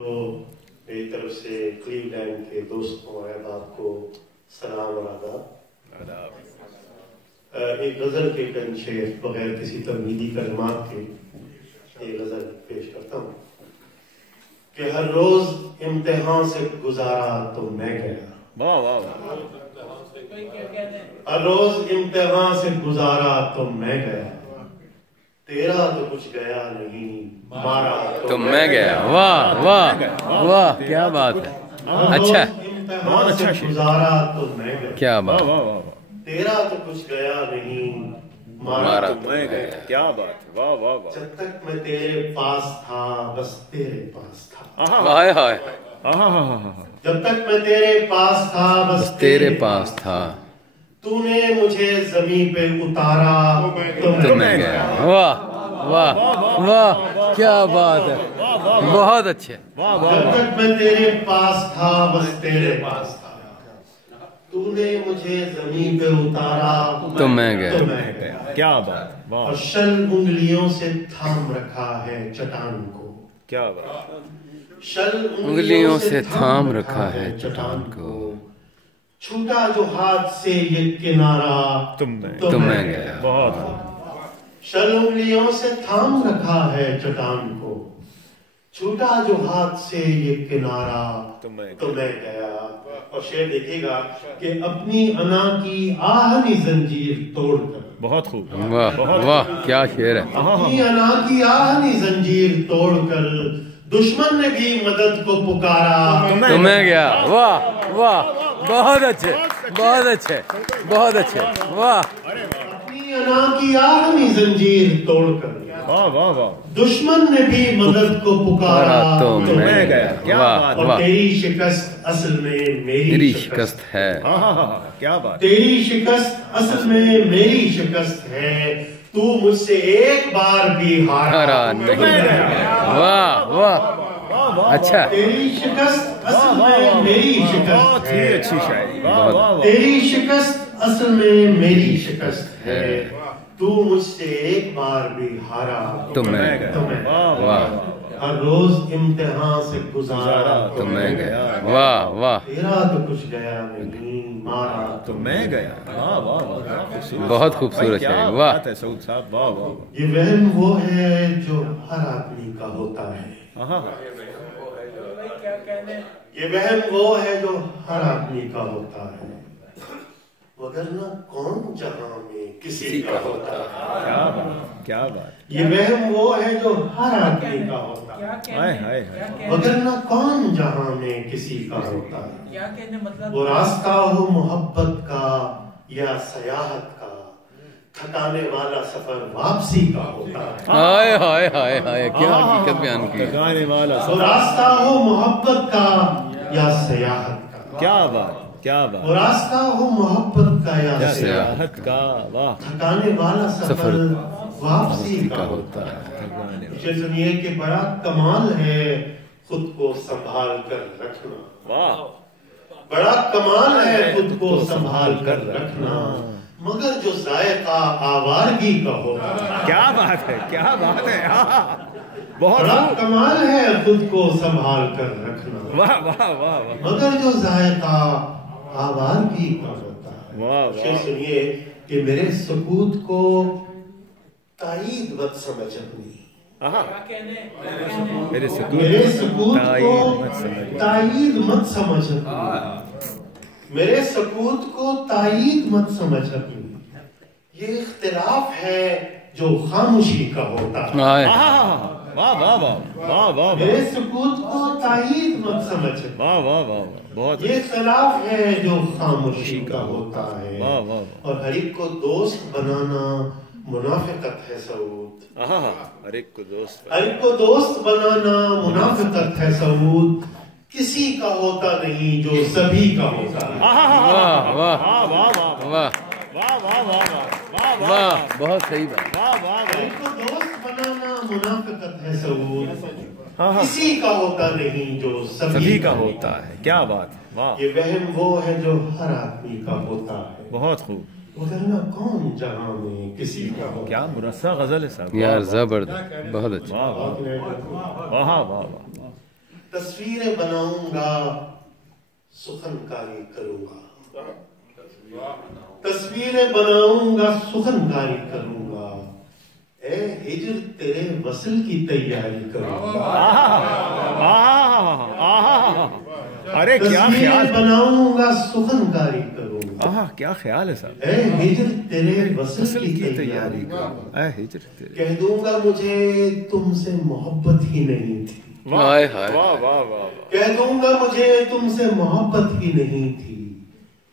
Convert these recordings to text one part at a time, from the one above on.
تو میری طرف سے کلیولینڈ کے دوستوں اور احباب کو سلام اور آداب۔ ایک غزل کے چند شعر بغیر کسی تمہیدی کلمات کے یہ غزل پیش کرتا ہوں کہ ہر روز امتحان سے گزارا تو میں گیا، ہر روز امتحان سے گزارا تو میں گیا، تیرا تو کچھ گیا نہیں مارا تو میں گیا۔ واہ واہ واہ، کیا بات ہے، اچھا، امتحان سے گزارا تو میں گیا، کیا بات، تیرا تو کچھ گیا نہیں مارا تو میں گیا۔ کیا بات، واہ واہ واہ، جب تک میں تیرے پاس تھا بس تیرے پاس تھا، ہائے ہائے، جب تک میں تیرے پاس تھا بس تیرے پاس تھا تو نے مجھے زمین پہ اتارا تو میں گیا۔ واہ واہ واہ، کیا بات ہے، بہت اچھے۔ جب تک میں تیرے پاس تھا بس تیرے پاس تھا، تو نے مجھے زمین پہ اتارا تو میں گیا۔ کیا بات، اور واہ، شل انگلیوں سے تھام رکھا ہے چٹان کو، کیا بات، شل انگلیوں سے تھام رکھا ہے چٹان کو، چھوٹا جو ہاتھ سے یہ کنارہ تو میں گیا۔ بہت، شل انگلیوں سے تھام رکھا ہے چٹان کو، چھوٹا جو ہاتھ سے یہ کنارہ تو میں گیا۔ اور شعر دیکھے گا کہ اپنی انا کی آہنی زنجیر توڑ کر، بہت خوب، واہ واہ، کیا شعر ہے، اپنی انا کی آہنی زنجیر توڑ کر دشمن نے بھی مدد کو پکارا تو میں گیا۔ واہ واہ، بہت اچھے بہت اچھے بہت اچھے، واہ، اپنی انا کی آہنی زنجیر توڑ کر واہ واہ واہ، دشمن نے بھی مدد کو پکارا تو تو میں گیا۔ کیا واہ بات، اور واہ، تیری شکست اصل میں میری میری شکست ہے، کیا بات، تیری شکست اصل میں میری شکست ہے، تو مجھ سے ایک بار بھی ہارا ہارا نہیں۔ واہ واہ، اچھا، تیری شکست اصل میں میری شکست بہت ہی ہے، اچھی شاعری، واہ واہ واہ، تیری شکست اصل میں میری شکست ہے، تو مجھ سے ایک بار بھی ہارا تو میں گیا، تو میں واہ واہ، ہر روز امتحان سے گزارا تو میں گیا۔ واہ واہ، تیرا تو کچھ گیا نہیں مارا تو میں گیا، واہ واہ واہ، خوبصورت، بہت خوبصورت کیا شاعری، واہ، بات ہے سعود صاحب، واہ واہ یہ وہم وہ ہے جو ہر آدمی کا ہوتا ہے، واہ، یہ وہم وہ ہے جو ہر آدمی کا ہوتا ہے، وگرنہ کون جہاں میں کسی کا ہوتا ہے، کیا بات، کیا بات، یہ وہم وہ ہے جو ہر آدمی کا ہوتا ہے، ہائے ہائے ہائے، وگرنہ کون جہاں میں کسی کا ہوتا ہے، وہ راستہ ہو محبت کا یا سیاحت کا، تھکانے والا سفر واپسی کا ہوتا ہے، ہائے ہائے ہائے ہائے، کیا حقیقت بیان کی، تکانے والا وہ راستہ ہو محبت کا یا سیاحت کا، کیا بات، کیا وہ بات، راستہ ہو محبت کا یا سیاحت سیاحت کا، واہ، تھکانے والا سفر واپسی کا ہوتا ہے۔ ہے، سنیے کہ بڑا کمال ہے خود کو سنبھال کر رکھنا، واہ، بڑا کمال ہے خود کو سنبھال کر رکھنا، مگر جو ذائقہ آوارگی کا ہوتا ہے، کیا بات ہے، کیا بات ہے، بہت بڑا خوب، کمال ہے خود کو سنبھال کر رکھنا، واہ واہ واہ واہ، مگر جو ذائقہ آوارگی کا ہوتا ہے۔ واہ شعر واہ، سنیے کہ میرے سکوت کو تائید مت سمجھ اپنی، میرے میرے سکوت تائید کو مت سمجھ، تائید مت سمجھ اپنی، میرے سکوت کو تائید مت سمجھ اپنی، یہ اختلاف ہے جو خاموشی کا ہوتا ہے، ہائے، واہ واہ واہ، واہ واہ میرے سکوت کو تائید مت سمجھ اپنی، واہ واہ واہ، بہت، یہ اختلاف ہے جو خاموشی کا ہوتا ہے، واہ واہ، اور ہر ایک کو دوست بنانا منافقت ہے سعود، ہر ایک کو دوست، ہر ایک کو دوست بنانا منافقت ہے سعود، کسی کا ہوتا نہیں جو سبھی کا ہوتا ہے، واہ واہ واہ واہ واہ، واہ واہ واہ واہ، واہ واہ، بہت صحیح بات، واہ واہ، ہر ایک کو دوست بنانا منافقت ہے سعود، کسی کا ہوتا نہیں جو سبھی کا ہوتا ہے، کیا بات، واہ، یہ وہم وہ ہے جو ہر آدمی کا ہوتا ہے، بہت خوب، وگرنہ کون جہاں میں کسی کا ہوتا ہے۔ کیا مرصع غزل ہے صاحب، یار زبردست، بہت اچھا، واہ واہ واہ واہ واہ، تصویریں بناؤں گا سخن کاری کروں گا تصویریں بناؤں گا سخن کاری کروں گا اے ہجر تیرے وصل کی تیاری کروں گا ارے کیا خیال بناؤں گا سخن کاری کروں گا کیا خیال ہے صاحب اے ہجر تیرے وصل کی تیاری کروں گا اے ہجر تیرے کہہ دوں گا مجھے تم سے محبت ہی نہیں تھی ہائے ہائے واہ واہ واہ کہہ دوں گا مجھے تم سے محبت ہی نہیں تھی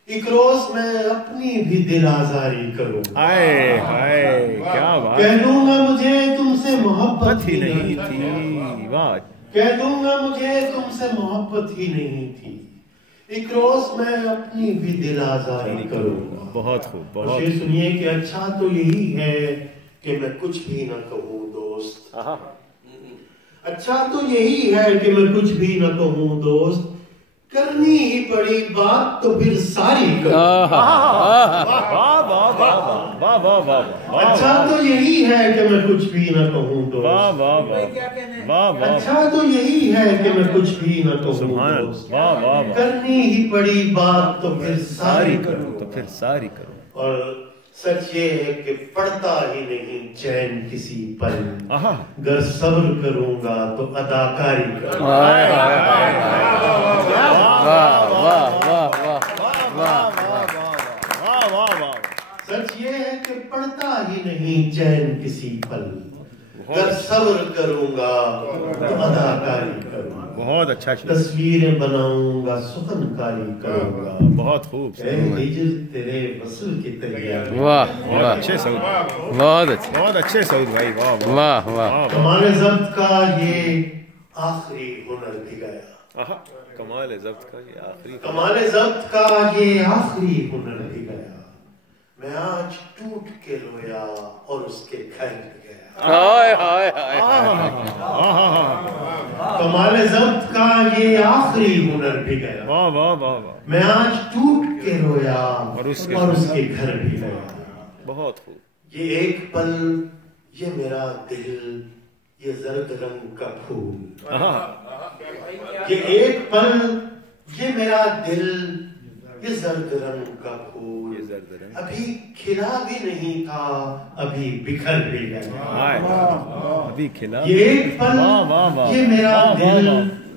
ایک روز میں اپنی بھی دل آزاری کروں گا ہائے ہائے کیا بات کہہ دوں گا مجھے تم سے محبت ہی نہیں تھی واہ کہہ دوں گا مجھے تم سے محبت ہی نہیں تھی ایک روز میں اپنی بھی دل آزاری کروں گا بہت خوب بہت اور یہ سنیے کہ اچھا تو یہی ہے کہ میں کچھ بھی نہ کہوں دوست اچھا تو یہی ہے کہ میں کچھ بھی نہ کہوں دوست کرنی ہی پڑی بات تو پھر ساری کروں اچھا تو یہی ہے کہ میں کچھ بھی نہ کہوں دوست اچھا تو یہی ہے کہ میں کچھ بھی نہ کہوں دوست کرنی ہی پڑی بات تو پھر ساری کروں اور سچ یہ ہے کہ پڑتا ہی نہیں چین کسی پل گر صبر کروں گا تو اداکاری کروں سچ یہ ہے کہ پڑتا ہی نہیں چین کسی پل گر صبر کروں گا تو اداکاری کروں گا بہت اچھا تصویریں بناؤں گا سخن کاری کروں گا بہت خوب اے ہجر تیرے وصل کی تیاری واہ بہت اچھے سعود بہت اچھے بہت اچھے سعود بھائی واہ واہ واہ کمال ضبط کا یہ آخری ہنر بھی گیا کمال ضبط کا یہ آخری کمال ضبط کا یہ آخری ہنر بھی گیا میں آج ٹوٹ کے رویا اور اس کے گھر گیا ہائے ہائے ہائے کمال ضبط کا یہ آخری ہنر بھی گیا واہ واہ واہ میں آج ٹوٹ کے رویا اور اس کے گھر بھی گیا بہت خوب یہ ایک پل یہ میرا دل یہ زرد رنگ کا پھول یہ ایک پل یہ میرا دل یہ زرد رنگ کا پھول ابھی کھلا بھی نہیں تھا ابھی بکھر بھی گیا ابھی کھلا یہ ایک پل یہ میرا دل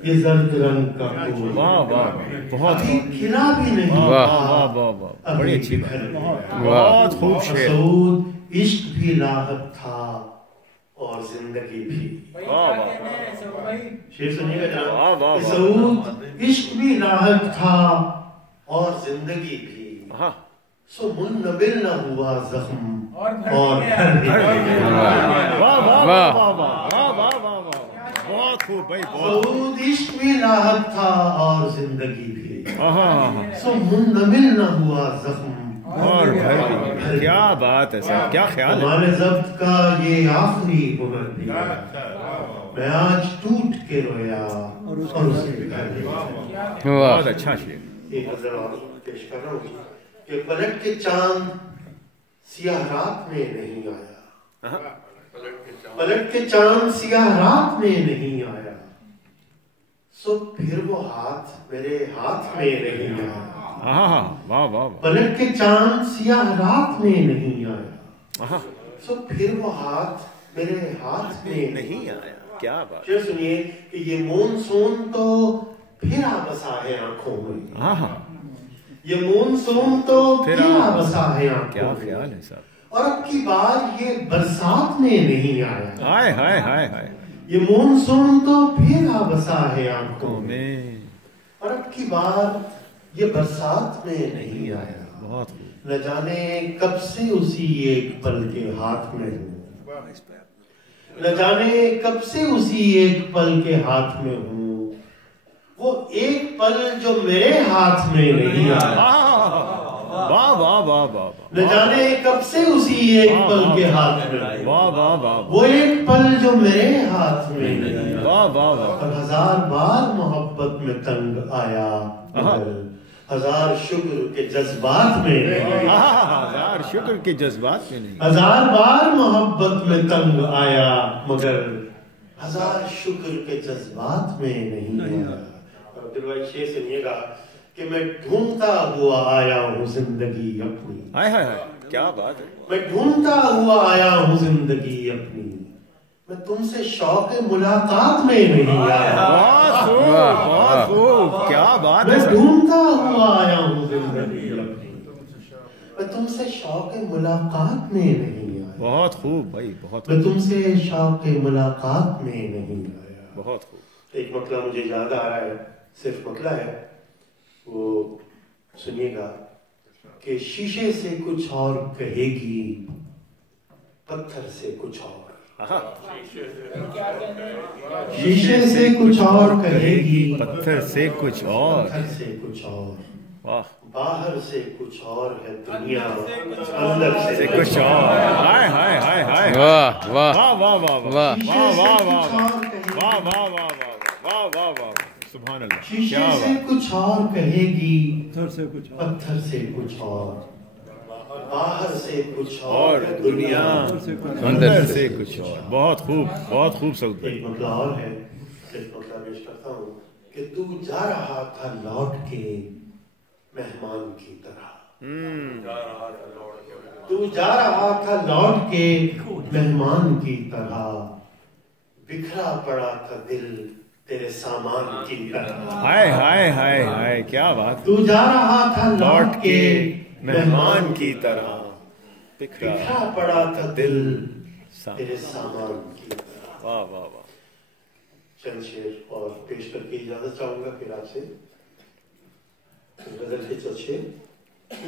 یہ زرد رنگ کا پھول بہت ابھی کھلا بھی نہیں تھا ابھی بکھر بھی گیا بہت خوب شعر سعود عشق بھی لاحق تھا اور زندگی بھی شعر سنیے گا جناب سعود عشق بھی لاحق تھا اور زندگی بھی سو منبل نہ ہوا زخم اور گھر بھی بہت خوب بھائی سعود عشق بھی لاحق تھا اور زندگی بھی سو منبل نہ ہوا زخم اور گھر کیا بات ہے سر کیا خیال ہے کمال ضبط کا یہ آخری ہنر بھی میں آج ٹوٹ کے رویا اور اس کے گھر بھی بہت اچھا شعر ایک نظر اور پیش کر رہا ہوں کہ پلٹ کے چاند سیاہ رات میں نہیں آیا پلٹ کے چاند سیاہ رات میں نہیں آیا سو پھر وہ ہاتھ میرے ہاتھ میں نہیں آیا پلٹ کے چاند سیاہ رات میں نہیں آیا سو پھر وہ ہاتھ میرے ہاتھ میں نہیں آیا کیا بات پھر سنیے کہ یہ مونسون تو پھرا بسا ہے آنکھوں میں یہ مونسون تو پھرا بسا ہے آنکھوں کیا خیال ہے صاحب اور اب کی بار یہ برسات میں نہیں آیا ہائے ہائے ہائے ہائے یہ مونسون تو پھرا بسا ہے آنکھوں میں اور اب کی بار یہ برسات میں نہیں آیا بہت نہ جانے کب سے اسی ایک پل کے ہاتھ میں ہوں نہ جانے کب سے اسی ایک پل کے ہاتھ میں ہوں وہ ایک پل جو میرے ہاتھ میں نہیں آیا واہ واہ واہ واہ نہ جانے کب سے اسی ایک پل کے ہاتھ میں واہ واہ واہ وہ ایک پل جو میرے ہاتھ میں نہیں آیا واہ واہ واہ اور ہزار بار محبت میں تنگ آیا ہزار شکر کے جذبات میں نہیں ہزار شکر کے جذبات میں نہیں ہزار بار محبت میں تنگ آیا مگر ہزار شکر کے جذبات میں نہیں آیا. عبد الواحد شیخ سنیے گا کہ میں ڈھونڈتا ہوا آیا ہوں زندگی اپنی. ہائے ہائے ہائے کیا بات ہے. میں ڈھونڈتا ہوا آیا ہوں زندگی اپنی. میں تم سے شوق ملاقات میں نہیں آیا. بہت خوب بہت خوب کیا بات ہے. میں ڈھونڈتا ہوا آیا ہوں زندگی اپنی. میں تم سے شوق ملاقات میں نہیں آیا. بہت خوب بھائی بہت. میں تم سے شوق ملاقات میں نہیں آیا. بہت خوب. ایک مطلب مجھے یاد آ رہا ہے, صرف مطلب ہے, وہ سنیے گا کہ شیشے سے کچھ اور کہے گی, پتھر سے کچھ اور. شیشے سے کچھ اور کہے گی, پتھر سے کچھ اور. پتھر سے کچھ اور. واہ. باہر سے کچھ اور ہے دنیا, اندر سے کچھ اور. ہائے ہائے ہائے ہائے. واہ واہ واہ واہ واہ واہ. واہ واہ واہ واہ واہ واہ واہ واہ واہ. سبحان اللہ. شیشے سے کچھ اور کہے گی, پتھر سے کچھ اور. باہر سے کچھ اور ہے دنیا, اندر سے کچھ اور. بہت خوب بہت خوب سعود بھائی. ایک مطلب اور ہے, ایک مطلب پیش کرتا ہوں کہ تو جا رہا تھا لوٹ کے مہمان کی طرح. تو جا رہا تھا لوٹ کے مہمان کی طرح, بکھرا پڑا تھا دل تیرے سامان کی طرح. ہائے ہائے ہائے ہائے کیا بات. تو جا رہا تھا لوٹ کے مہمان کی طرح, بکھرا پڑا تھا دل تیرے سامان کی طرح. واہ واہ واہ. چند شعر اور پیش کر کے اجازت چاہوں گا پھر آپ سے. غزل کے چند شعر.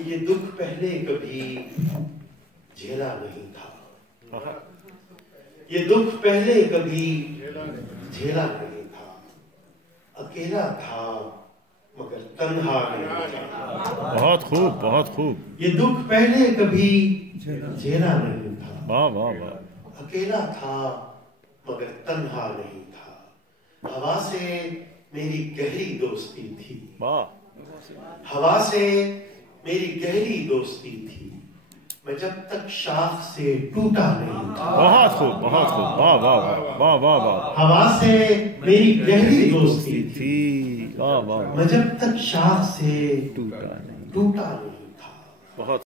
یہ دکھ پہلے کبھی جھیلا نہیں تھا, یہ دکھ پہلے کبھی جھیلا نہیں تھا. اکیلا تھا مگر تنہا نہیں تھا. بہت خوب بہت خوب. یہ دکھ پہلے کبھی جھیلا نہیں تھا. واہ واہ واہ. اکیلا تھا مگر تنہا نہیں تھا. ہوا سے میری گہری دوستی تھی. واہ. ہوا سے میری گہری دوستی تھی. میں جب تک شاخ سے ٹوٹا نہیں تھا. بہت خوب بہت خوب. واہ واہ واہ واہ واہ واہ. ہوا سے میری گہری دوستی تھی. واہ واہ. میں جب تک شاخ سے ٹوٹا نہیں. ٹوٹا نہیں تھا. بہت